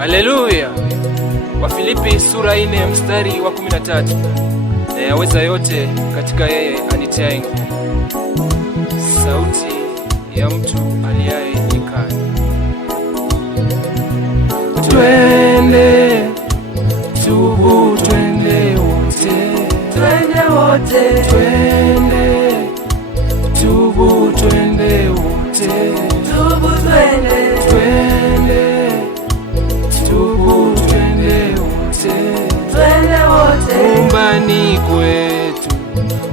Haleluya. Wafilipi sura 4 mstari wa 13. Aweza yote katika yeye anitiaye nguvu. Sauti ya mtu aliaye nyikani. Twende tubu, twende wote, twende wote, twende tubu, twende wote, tubu twende, twende tubu, twende wote, twende wote. Nyumbani kwetu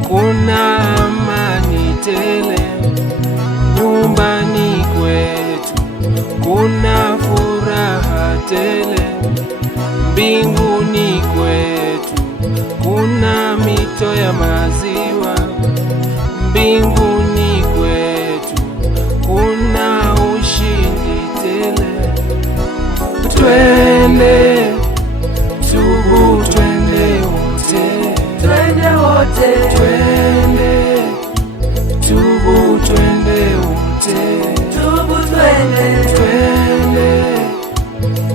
kuna amani tele, nyumbani kwetu kuna furaha tele, mbinguni kwetu kuna mito ya maziwa, mbinguni kwetu kuna ushindi tele. Twende tubu, twende wote, twende wote, twende tubu, twende wote, tubu twende, twende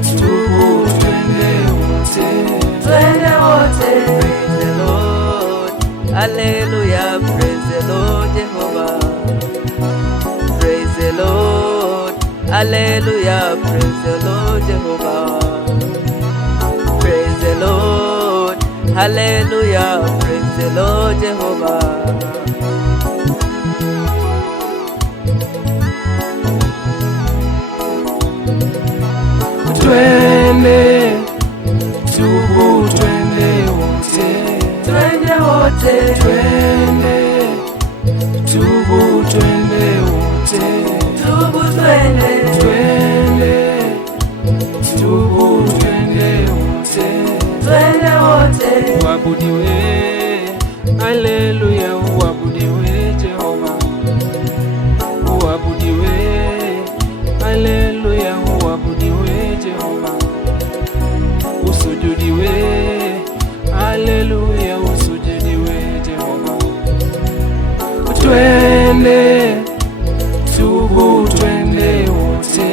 tubu, twende wote, twende wote. Praise the Lord, hallelujah, praise the Lord Jehovah. Praise the Lord, hallelujah, praise the Lord Jehovah. Praise the Lord, hallelujah, praise the Lord Jehovah. twende tubu, twende wote, Twende wote, twende tubu, twende wote, tubu twende, twende tubu, twende wote, twende wote. uabudiwe, haleluya, uabudiwe Jehova, uabudiwe, haleluya, uabudiwe Jehova, usujudiwe, haleluya, usujudiwe Jehova. Twende tubu, twende wote,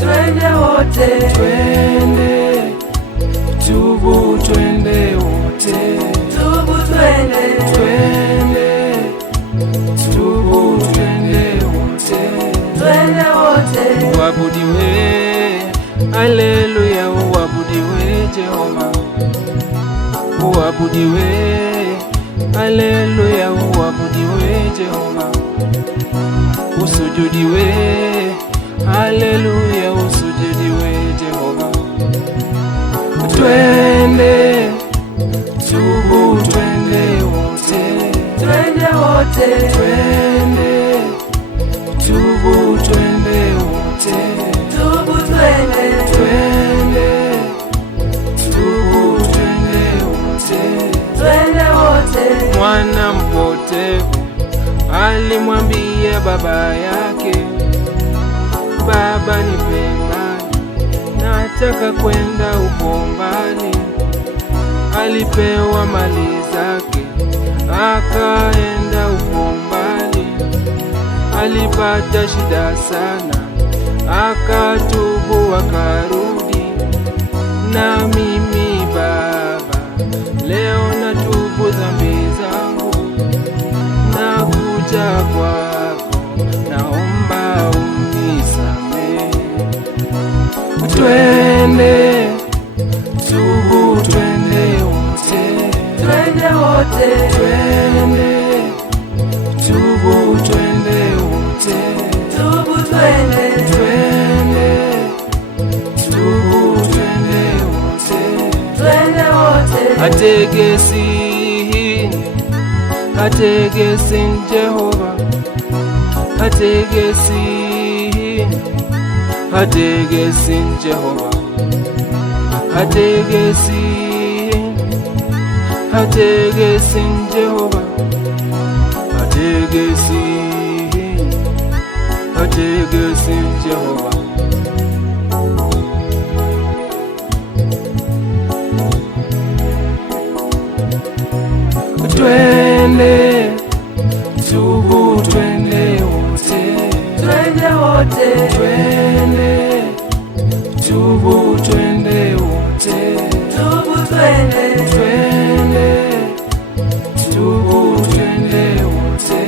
Twende wote, twende tubu, twende wote, tubu twende, twende tubu, twende wote, twende wote. uabudiwe, haleluya, uabudiwe Jehova, uabudiwe, haleluya, uabudiwe Jehova, usujudiwe, haleluya, usujudiwe Jehova. Twende tubu, twende wote, Twende wote, twende tubu, twende wote, tubu twende, twende tubu, twende wote. twende wote. Mwana mpotevu alimwambia baba yake, Baba, nipe mali, nataka kwenda uko mbali. Alipewa mali zake, akaenda uko mbali. Alipata shida sana, akatubu, akarudi. Na mimi Baba, leo natubu dhambi zangu, nakuja kwako, naomba unisamehe. Twende tubu, twende wote, Twende wote, twende tubu, twende wote, tubu twende, twende tubu, twende wote. twende wote. Ategesin, ategesin Jehova, ategesin, ategesin Jehova, ategesin, ategesin Jehova, ategesin, ategesin Jehova. Twende tubu, twende wote, Twende wote, twende tubu, twende twende, twende, tubu twende wote,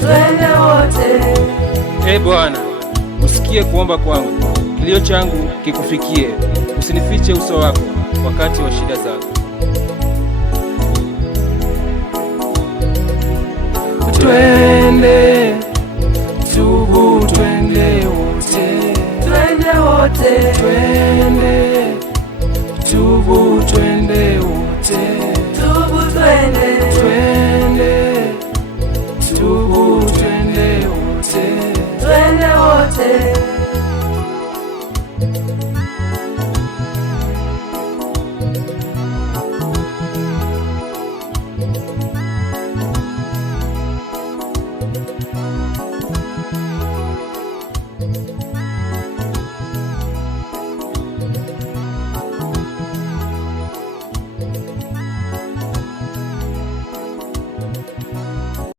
twende wote. Bwana, usikie kuomba kwangu, kilio changu kikufikie. Usinifiche uso wako wakati wa shida zako. twende, tubu twende wote, Twende wote, twende, tubu twende wote, tubu twende, twende